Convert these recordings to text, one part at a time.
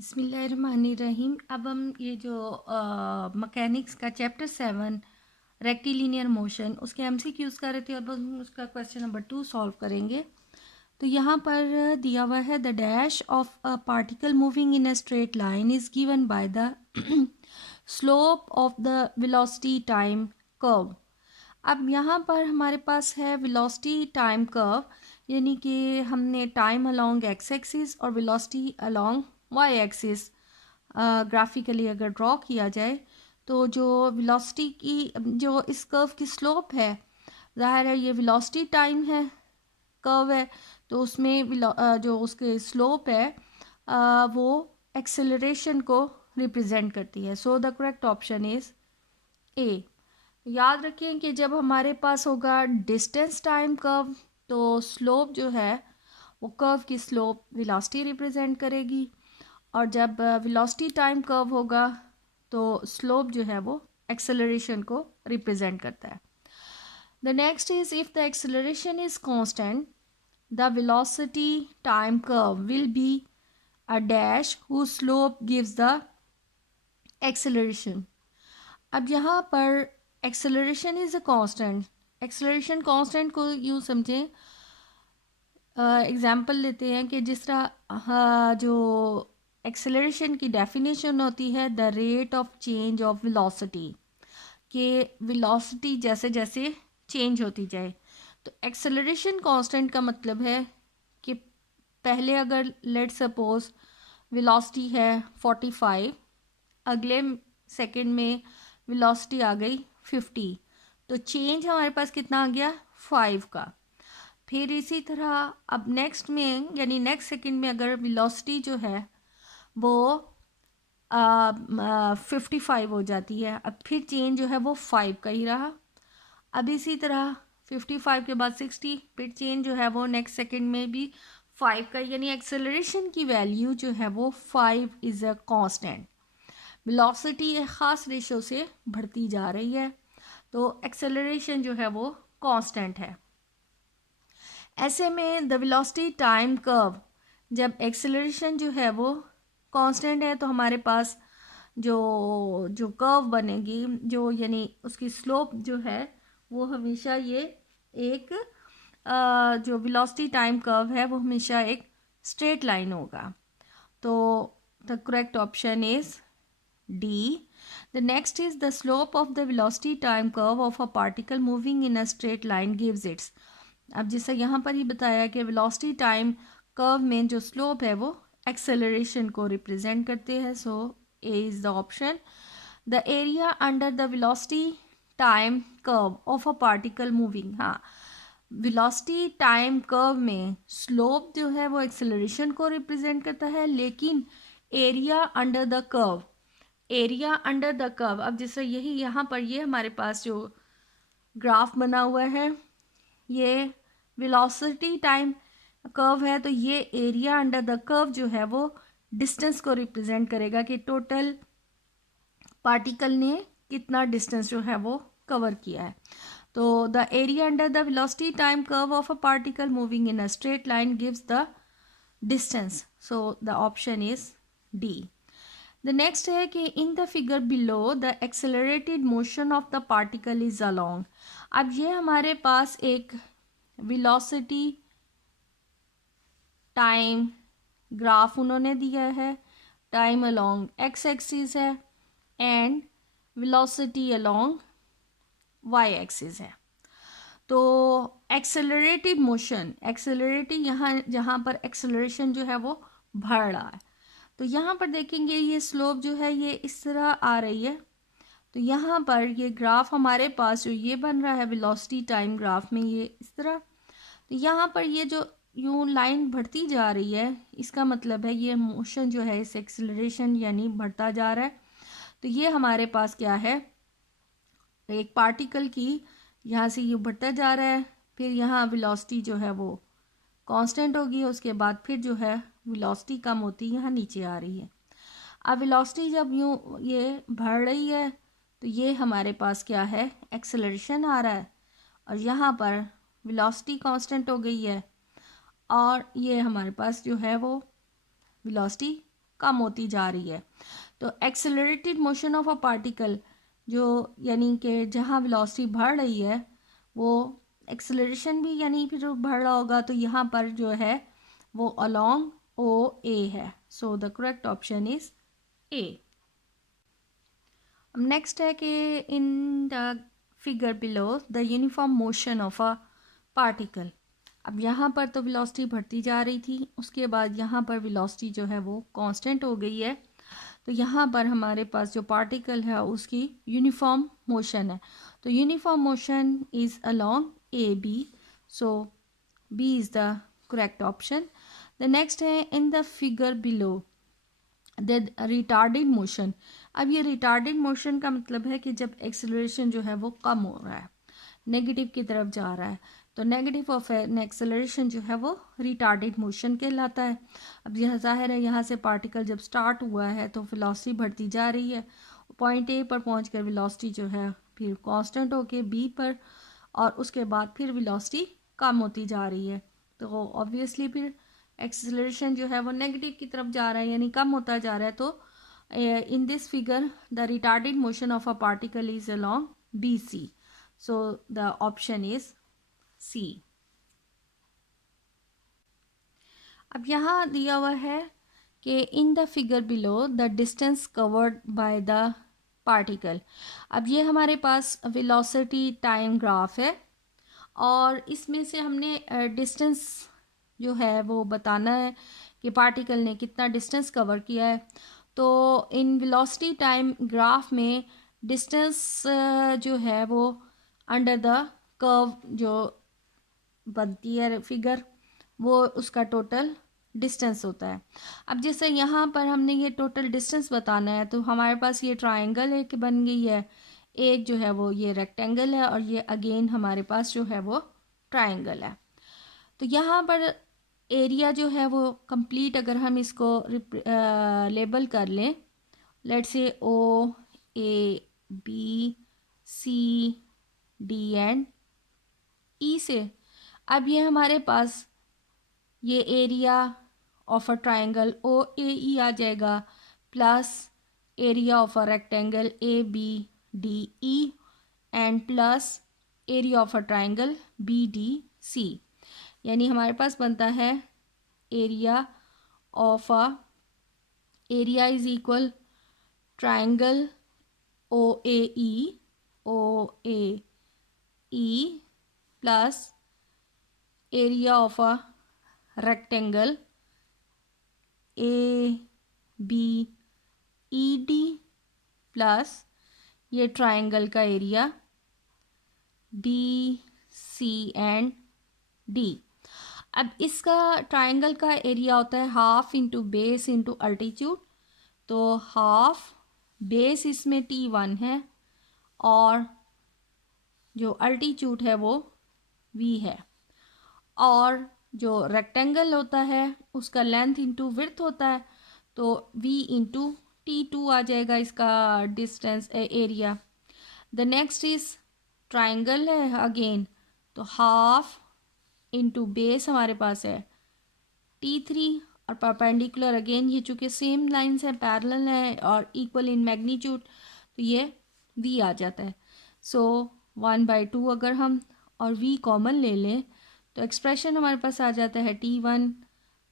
बिस्मिल्लाहिर्रहमानिर्रहीम। अब हम ये जो मैकेनिक्स का चैप्टर 7 रेक्टिलिनियर मोशन उसके एमसीक्यूज कर रहे थे और हम उसका क्वेश्चन नंबर 2 सॉल्व करेंगे। तो यहाँ पर दिया हुआ है the dash of a particle moving in a straight line is given by the slope of the velocity time curve. अब यहाँ पर हमारे पास है वेलोसिटी टाइम कर्व, यानी कि हमने टाइम अलोंग एक्स एक्सिस और velocity along Y axis graphically अगर ड्रॉ किया जाए तो जो वेलोसिटी की जो इस कर्व की स्लोप है, ज़ाहिर है ये वेलोसिटी टाइम है कर्व है, तो उसमें जो उसके स्लोप है वो एक्सेलरेशन को रिप्रेजेंट करती है। So the correct option is ए। याद रखें कि जब हमारे पास होगा डिस्टेंस टाइम कर्व तो स्लोप जो है वो कर्व की स्लोप वेलोसिटी रिप्रेजेंट करेगी, और जब वेलोसिटी टाइम कर्व होगा तो स्लोप जो है वो एक्सेलरेशन को रिप्रेजेंट करता है। The next is if the acceleration is constant the velocity time curve will be a dash who slope gives the acceleration. अब यहाँ पर acceleration is a constant, acceleration constant को यूँ समझें, एग्जाम्पल लेते हैं कि जिस तरह जो एक्सेलरेशन की डेफिनेशन होती है the rate of change of velocity, कि वेलोसिटी जैसे जैसे चेंज होती जाए, तो एक्सेलरेशन कांस्टेंट का मतलब है कि पहले अगर लेट सपोज वेलोसिटी है 45, अगले सेकंड में वेलोसिटी आ गई 50, तो चेंज हमारे पास कितना आ गया 5 का। फिर इसी तरह अब नेक्स्ट में यानी नेक्स्ट सेकंड में अगर वेलोसिटी जो है वो 55 हो जाती है, अब फिर चेंज जो है वो 5 का ही रहा। अब इसी तरह 55 के बाद 60, फिर चेंज जो है वो नेक्स्ट सेकंड में भी 5 का, यानी एक्सेलरेशन की वैल्यू जो है वो 5 इज़ अ कांस्टेंट। वेलोसिटी एक ख़ास रेशो से बढ़ती जा रही है, तो एक्सेलरेशन जो है वो कांस्टेंट है। ऐसे में द वेलोसिटी टाइम कर्व, जब एक्सेलरेशन जो है वो कांस्टेंट है तो हमारे पास जो जो कर्व बनेगी, जो यानी उसकी स्लोप जो है वो हमेशा ये एक जो वेलोसिटी टाइम कर्व है वो हमेशा एक स्ट्रेट लाइन होगा। तो the correct option is D. The next is the slope of the velocity time curve of a particle moving in a straight line gives its। अब जैसा यहाँ पर ही बताया कि वेलोसिटी टाइम कर्व में जो स्लोप है वो एक्सेलरेशन को रिप्रेजेंट करते हैं, so A is the option. The area under the velocity time curve of a particle moving, हाँ वेलोसिटी टाइम कर्व में स्लोप जो है वो एक्सेलरेशन को रिप्रेजेंट करता है, लेकिन area under the curve, area under the curve, अब जैसे यही यहाँ पर ये हमारे पास जो ग्राफ बना हुआ है ये वेलोसिटी टाइम कर्व है, तो ये एरिया अंडर द कर्व जो है वो डिस्टेंस को रिप्रेजेंट करेगा कि टोटल पार्टिकल ने कितना डिस्टेंस जो है वो कवर किया है। तो the area under the velocity time curve of a particle moving in a straight line gives the distance, so the option is D. The next है कि इन the figure below the accelerated motion of the particle is along. अब ये हमारे पास एक velocity time graph उन्होंने दिया है, time along X axis है and velocity along Y axis है। तो एक्सेलरेटेड मोशन, एक्सेलरेटिंग यहाँ जहाँ पर एक्सेलरेशन जो है वो बढ़ रहा है, तो यहाँ पर देखेंगे ये स्लोप जो है ये इस तरह आ रही है, तो यहाँ पर ये ग्राफ हमारे पास जो ये बन रहा है वेलोसिटी टाइम ग्राफ में ये इस तरह, तो यहाँ पर ये जो यूँ लाइन बढ़ती जा रही है इसका मतलब है ये मोशन जो है इस एक्सेलरेशन यानी बढ़ता जा रहा है। तो ये हमारे पास क्या है, एक पार्टिकल की यहाँ से ये बढ़ता जा रहा है, फिर यहाँ वेलोसिटी जो है वो कांस्टेंट होगी, उसके बाद फिर जो है वेलोसिटी कम होती यहाँ नीचे आ रही है। अब वेलोसिटी जब यूँ ये बढ़ रही है तो ये हमारे पास क्या है एक्सेलरेशन आ रहा है, और यहाँ पर वेलोसिटी कांस्टेंट हो गई है और ये हमारे पास जो है वो वेलोसिटी कम होती जा रही है। तो accelerated motion of a particle जो यानी कि जहाँ वेलोसिटी बढ़ रही है वो एक्सेलरेशन भी यानी फिर बढ़ रहा होगा, तो यहाँ पर जो है वो अलोंग ओ ए है। So the correct option is ए। अब नेक्स्ट है कि इन the figure below the uniform motion of a particle. अब यहाँ पर तो वेलोसिटी बढ़ती जा रही थी, उसके बाद यहाँ पर वेलोसिटी जो है वो कांस्टेंट हो गई है। तो यहाँ पर हमारे पास जो पार्टिकल है उसकी यूनिफॉर्म मोशन है, तो uniform motion is along A B. So B is the correct option. The next है in the figure below the retarded motion. अब ये रिटार्डेड मोशन का मतलब है कि जब एक्सेलरेशन जो है वो कम हो रहा है, नेगेटिव की तरफ जा रहा है, तो नेगेटिव ऑफ एन एक्सेलरेशन जो है वो रिटार्डेड मोशन कहलाता है। अब यह जाहिर है यहाँ से पार्टिकल जब स्टार्ट हुआ है तो वेलोसिटी बढ़ती जा रही है, पॉइंट ए पर पहुंचकर वेलोसिटी जो है फिर कांस्टेंट होके बी पर, और उसके बाद फिर वेलोसिटी कम होती जा रही है। तो ऑब्वियसली फिर एक्सेलरेशन जो है वो नेगेटिव की तरफ जा रहा है यानी कम होता जा रहा है। तो in this figure the retarded motion of a particle is along BC, so the option is C। अब यहाँ दिया हुआ है कि इन the figure below the distance covered by the particle. अब ये हमारे पास वेलोसिटी टाइम ग्राफ है और इसमें से हमने डिस्टेंस जो है वो बताना है कि पार्टिकल ने कितना डिस्टेंस कवर किया है। तो इन वेलोसिटी टाइम ग्राफ में डिस्टेंस जो है वो अंडर द कर्व जो बनती है फिगर वो उसका टोटल डिस्टेंस होता है। अब जैसे यहाँ पर हमने ये टोटल डिस्टेंस बताना है तो हमारे पास ये ट्रायंगल एक बन गई है, एक जो है वो ये रेक्टेंगल है और ये अगेन हमारे पास जो है वो ट्रायंगल है। तो यहाँ पर एरिया जो है वो कंप्लीट अगर हम इसको लेबल कर लें, let's say O A B C D and E say, अब ये हमारे पास ये area of a triangle O A E आ जाएगा plus area of a rectangle A B D E and plus area of a triangle B D C, यानी हमारे पास बनता है area of a area is equal triangle O A E plus area of a rectangle A B E D plus ये triangle का area B C and D. अब इसका triangle का एरिया होता है half into base into altitude, तो half base इसमें T1 है और जो अल्टीट्यूड है वो V है, और जो रेक्टेंगल होता है उसका लेंथ इंटू विड्थ होता है, तो V इंटू T2 आ जाएगा इसका distance area. The next is triangle है अगेन, तो हाफ इंटू बेस हमारे पास है T3 और परपेंडिकुलर अगेन ये चूँकि सेम लाइन्स हैं पैरेलल हैं और इक्वल इन मैग्नीट्यूड तो ये V आ जाता है। सो 1/2 अगर हम और V कॉमन ले लें तो एक्सप्रेशन हमारे पास आ जाता है T1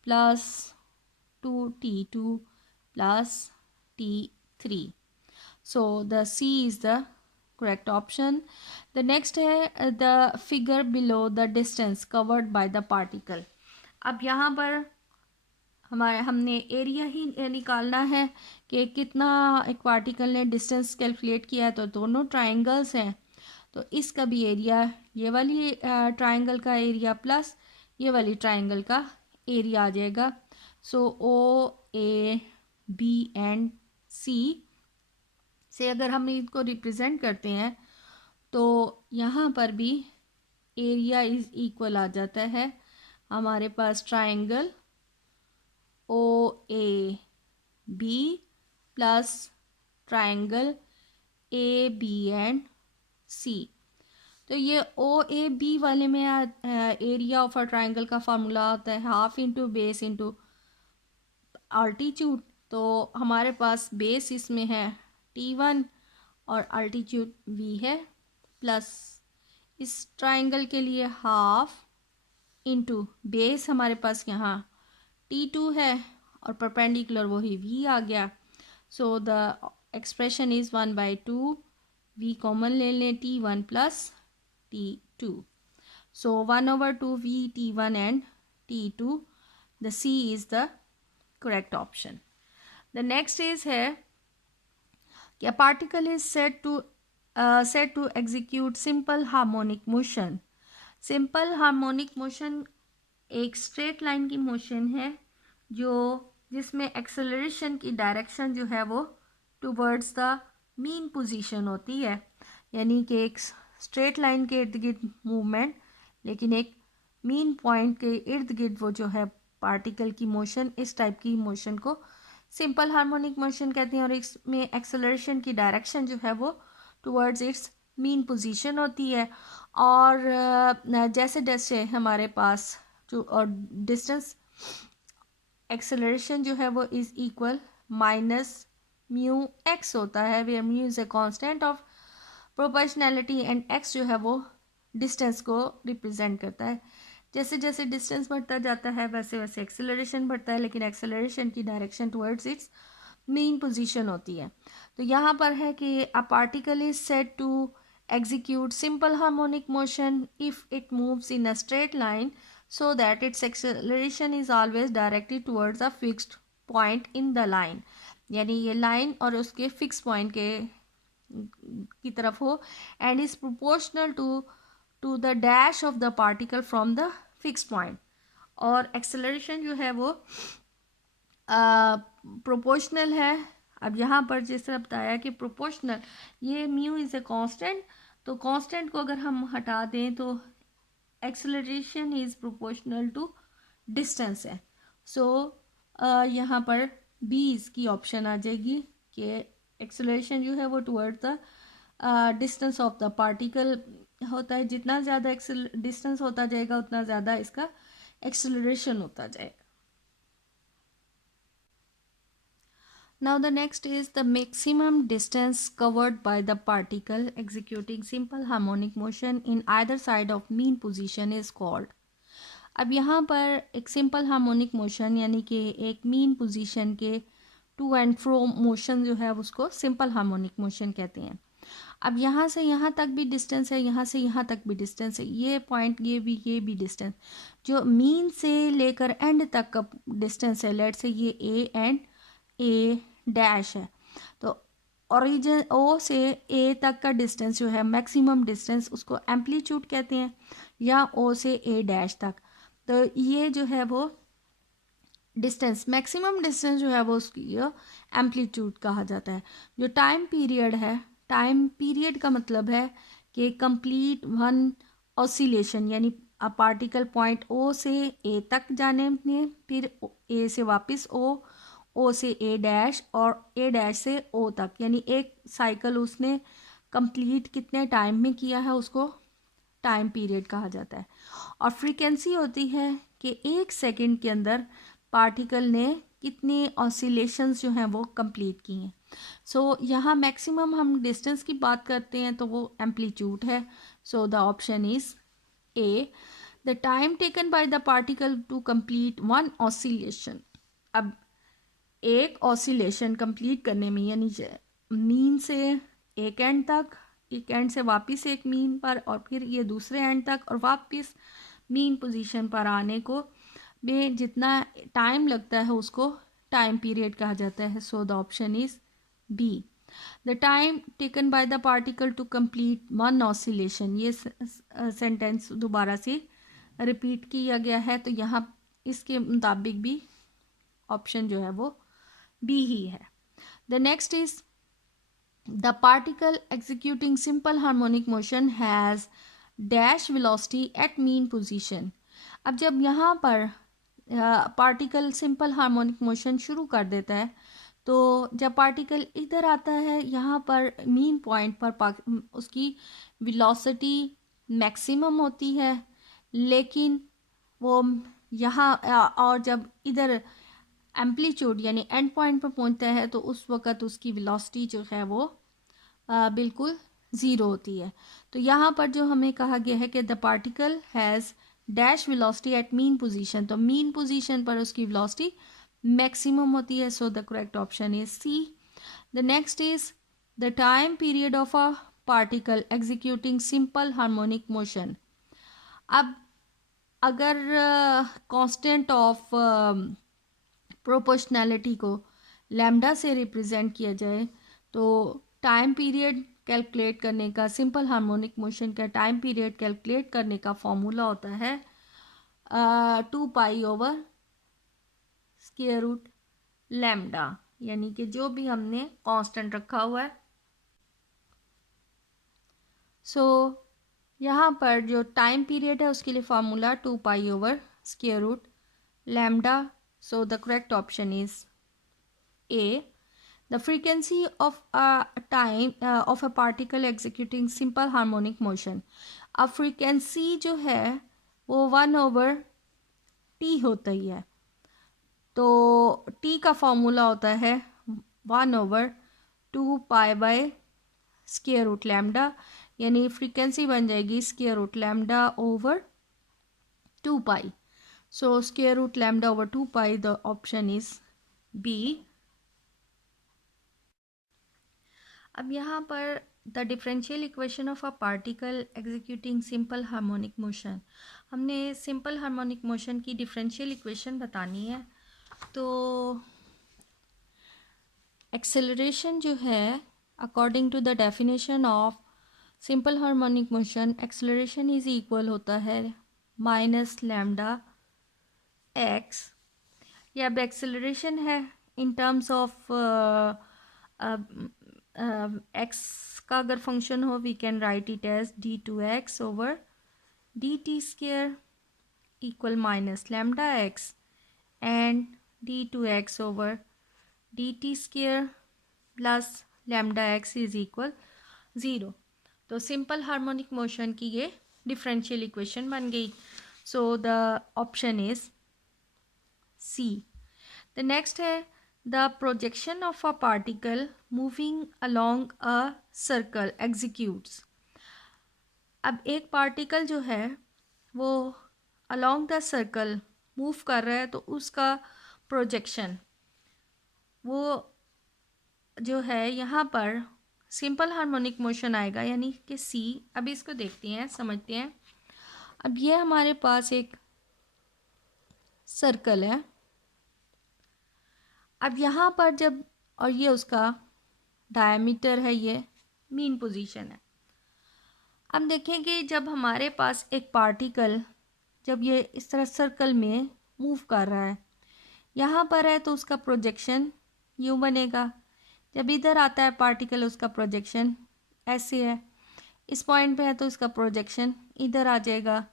plus 2T2 plus T3। So the C is the correct option. The next है the figure below the distance covered by the particle. अब यहाँ पर हमने एरिया ही निकालना है कि कितना एक पार्टिकल ने डिस्टेंस कैलकुलेट किया है, तो दोनों ट्रायंगल्स हैं तो इसका भी एरिया ये वाली ट्रायंगल का एरिया प्लस ये वाली ट्रायंगल का एरिया आ जाएगा। सो ओ ए बी एंड सी से अगर हम इनको रिप्रेजेंट करते हैं तो यहाँ पर भी एरिया इज इक्वल आ जाता है हमारे पास triangle O A B plus triangle A B and C. तो ये ओ ए बी वाले में एरिया ऑफ अ ट्रायंगल का फार्मूला होता है half into base into altitude तो हमारे पास बेस इसमें है T1 और अल्टीट्यूड V है, प्लस इस ट्राइंगल के लिए हाफ इंटू बेस हमारे पास यहाँ T2 है और परपेंडिकुलर वही V आ गया। So the expression is 1/2, V common ले लें, T1 plus T2. So 1/2 V T1 and T2. The C is the correct option. The next is here कि a particle is said to execute simple harmonic motion. Simple harmonic motion एक straight line की motion है जिसमें acceleration की direction जो है वो towards the mean position होती है, यानी कि एक स्ट्रेट लाइन के इर्द गिर्द मूवमेंट, लेकिन एक मीन पॉइंट के इर्द गिर्द वो जो है पार्टिकल की मोशन, इस टाइप की मोशन को सिंपल हार्मोनिक मोशन कहते हैं। और इसमें एक्सेलरेशन की डायरेक्शन जो है वो टुवर्ड्स इट्स मीन पोजीशन होती है। और जैसे जैसे हमारे पास जो और डिस्टेंस एक्सेलरेशन जो है वो is equal minus mu X होता है, where mu is a constant of proportionality and X जो है वो डिस्टेंस को रिप्रेजेंट करता है। जैसे जैसे डिस्टेंस बढ़ता जाता है वैसे वैसे एक्सेलरेशन बढ़ता है, लेकिन एक्सेलरेशन की direction towards its mean position होती है। तो यहाँ पर है कि a particle is said to execute simple harmonic motion if it moves in a straight line so that its acceleration is always directed towards a fixed point in the line, यानी ये line और उसके fix point की तरफ हो, and is proportional to the dash of the particle from the fixed point. और acceleration जो है वो प्रोपोर्शनल है। अब यहाँ पर जिस तरह बताया कि प्रोपोर्शनल, ये म्यू इज़ ए कांस्टेंट, तो कांस्टेंट को अगर हम हटा दें तो acceleration is proportional to distance है। सो यहाँ पर बी इसकी ऑप्शन आ जाएगी कि एक्सेलरेशन जो है वो toward the distance of the particle होता है। जितना ज़्यादा डिस्टेंस होता जाएगा उतना ज़्यादा इसका एक्सेलरेशन होता जाएगा। Now the next is the maximum distance covered by the particle executing simple harmonic motion in either side of mean position is called. अब यहाँ पर एक सिंपल हार्मोनिक मोशन यानी कि एक मीन पोजीशन के टू एंड फ्रो मोशन जो है उसको सिंपल हार्मोनिक मोशन कहते हैं। अब यहाँ से यहाँ तक भी डिस्टेंस है, यहाँ से यहाँ तक भी डिस्टेंस है, ये पॉइंट ये भी डिस्टेंस, जो मीन से लेकर एंड तक का डिस्टेंस है, लेट से ये ए एंड ए डैश है, तो ओरिजिन ओ से ए तक का डिस्टेंस जो है मैक्सिमम डिस्टेंस उसको एम्पलीट्यूड कहते हैं, या ओ से ए डैश तक। तो ये जो है वो डिस्टेंस, मैक्सिमम डिस्टेंस जो है वो उसकी एम्पलीट्यूड कहा जाता है। जो टाइम पीरियड है, टाइम पीरियड का मतलब है कि कंप्लीट वन ऑसिलेशन, यानी पार्टिकल पॉइंट ओ से ए तक जाने में, फिर ए से वापस ओ से ए डैश और ए डैश से ओ तक, यानी एक साइकिल उसने कंप्लीट कितने टाइम में किया है उसको टाइम पीरियड कहा जाता है। और फ्रीक्वेंसी होती है कि एक सेकंड के अंदर पार्टिकल ने कितने ऑसिलेशंस जो हैं वो कंप्लीट की हैं। सो यहाँ मैक्सिमम हम डिस्टेंस की बात करते हैं तो वो एम्पलीट्यूड है। So the option is A, the time taken by the particle to complete one oscillation. अब एक ऑसिलेशन कंप्लीट करने में, यानी मीन से एक एंड तक, एक एंड से वापस एक मीन पर, और फिर ये दूसरे एंड तक और वापस मीन पोजीशन पर आने को में जितना टाइम लगता है उसको टाइम पीरियड कहा जाता है। So the option is B, the time taken by the particle to complete one oscillation. ये सेंटेंस दोबारा से रिपीट किया गया है, तो यहाँ इसके मुताबिक भी ऑप्शन जो है वो बी ही है। The next is the particle executing simple harmonic motion has dash velocity at mean position. अब जब यहाँ पर पार्टिकल सिंपल हार्मोनिक मोशन शुरू कर देता है, तो जब पार्टिकल इधर आता है यहाँ पर मीन पॉइंट पर उसकी वेलोसिटी मैक्सिमम होती है, लेकिन वो यहाँ और जब इधर एम्पलीट्यूड यानी एंड पॉइंट पर पहुंचता है तो उस वक़्त उसकी वेलोसिटी जो है वो बिल्कुल ज़ीरो होती है। तो यहाँ पर जो हमें कहा गया है कि the particle has dash velocity at mean position, तो मीन पोजीशन पर उसकी वेलोसिटी मैक्सिमम होती है। So the correct option is C. The next is the time period of a particle executing simple harmonic motion. अब अगर constant of proportionality को lambda से represent किया जाए तो टाइम पीरियड कैलकुलेट करने का, सिंपल हार्मोनिक मोशन का टाइम पीरियड कैलकुलेट करने का फॉर्मूला होता है 2 पाई स्क्वायर रूट लैम्डा, यानी कि जो भी हमने कांस्टेंट रखा हुआ है। सो यहाँ पर जो टाइम पीरियड है उसके लिए formula 2 pi square root lambda. So the correct option is A. The frequency of a time of a particle executing simple harmonic motion. अब फ्रीक्वेंसी जो है वो 1/t होता ही है, तो t का फॉर्मूला होता है 1/2 पाई/स्क्वायर रूट लैम्डा, यानी फ्रीक्वेंसी बन जाएगी square root lambda over 2 pi. So square root lambda over 2 pi, the option is B. अब यहाँ पर the differential equation of a particle executing simple harmonic motion, हमने सिंपल हार्मोनिक मोशन की differential equation बतानी है। तो एक्सेलरेशन जो है according to the definition of simple harmonic motion, acceleration is equal होता है माइनस लैम्डा एक्स। ये अब एक्सेलरेशन है इन टर्म्स ऑफ एक्स का अगर फंक्शन हो we can write it as d2x over dt square equal minus lambda X and d2x over dt square plus lambda X is equal 0। तो simple harmonic motion की ये differential equation बन गई। So the option is C. The next है the projection of a particle moving along a circle executes. अब एक particle जो है वो अलोंग द सर्कल मूव कर रहा है तो उसका प्रोजेक्शन वो जो है यहाँ पर सिंपल हार्मोनिक मोशन आएगा, यानी कि सी। अभी इसको देखते हैं, समझते हैं। अब ये हमारे पास एक सर्कल है, अब यहाँ पर जब, और ये उसका डायमीटर है, ये मीन पोजीशन है। अब देखेंगे जब हमारे पास एक पार्टिकल जब ये इस तरह सर्कल में मूव कर रहा है, यहाँ पर है तो उसका प्रोजेक्शन यूँ बनेगा। जब इधर आता है पार्टिकल उसका प्रोजेक्शन ऐसे है। इस पॉइंट पे है तो इसका प्रोजेक्शन इधर आ जाएगा।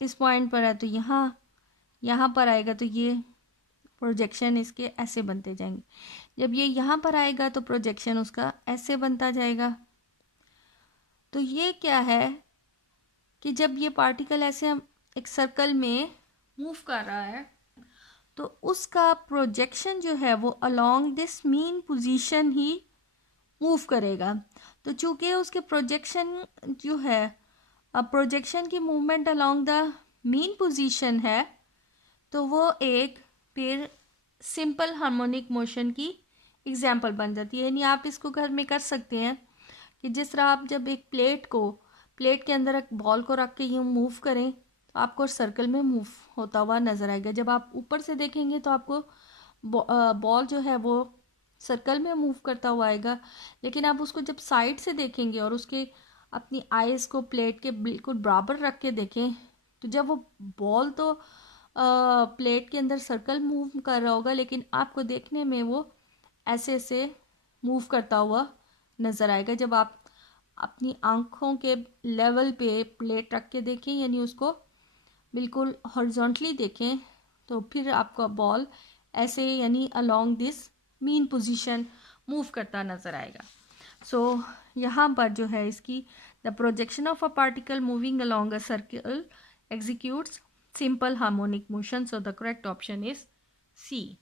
इस पॉइंट पर है तो यहाँ पर आएगा तो ये प्रोजेक्शन इसके ऐसे बनते जाएंगे। जब ये यहाँ पर आएगा तो प्रोजेक्शन उसका ऐसे बनता जाएगा। तो ये क्या है कि जब ये पार्टिकल ऐसे एक सर्कल में मूव कर रहा है तो उसका प्रोजेक्शन जो है वो along this mean position he move करेगा। तो चूँकि उसके प्रोजेक्शन जो है, अब प्रोजेक्शन की movement along the mean position है तो वो एक फिर सिंपल हार्मोनिक मोशन की एग्जाम्पल बन जाती है। यानी आप इसको घर में कर सकते हैं कि जिस तरह आप जब एक प्लेट के अंदर एक बॉल को रख के यूँ मूव करें तो आपको सर्कल में मूव होता हुआ नज़र आएगा। जब आप ऊपर से देखेंगे तो आपको बॉल जो है वो सर्कल में मूव करता हुआ आएगा, लेकिन आप उसको जब साइड से देखेंगे और उसके अपनी आइज़ को प्लेट के बिल्कुल बराबर रख के देखें तो जब वो बॉल तो प्लेट के अंदर सर्कल मूव कर रहा होगा, लेकिन आपको देखने में वो ऐसे ऐसे मूव करता हुआ नज़र आएगा। जब आप अपनी आँखों के लेवल पे प्लेट रख के देखें, यानी उसको बिल्कुल हॉरिजॉन्टली देखें, तो फिर आपका बॉल ऐसे यानी along this mean position move करता नज़र आएगा। सो यहाँ पर जो है इसकी the projection of a particle moving along a circle executes simple harmonic motion. So the correct option is C.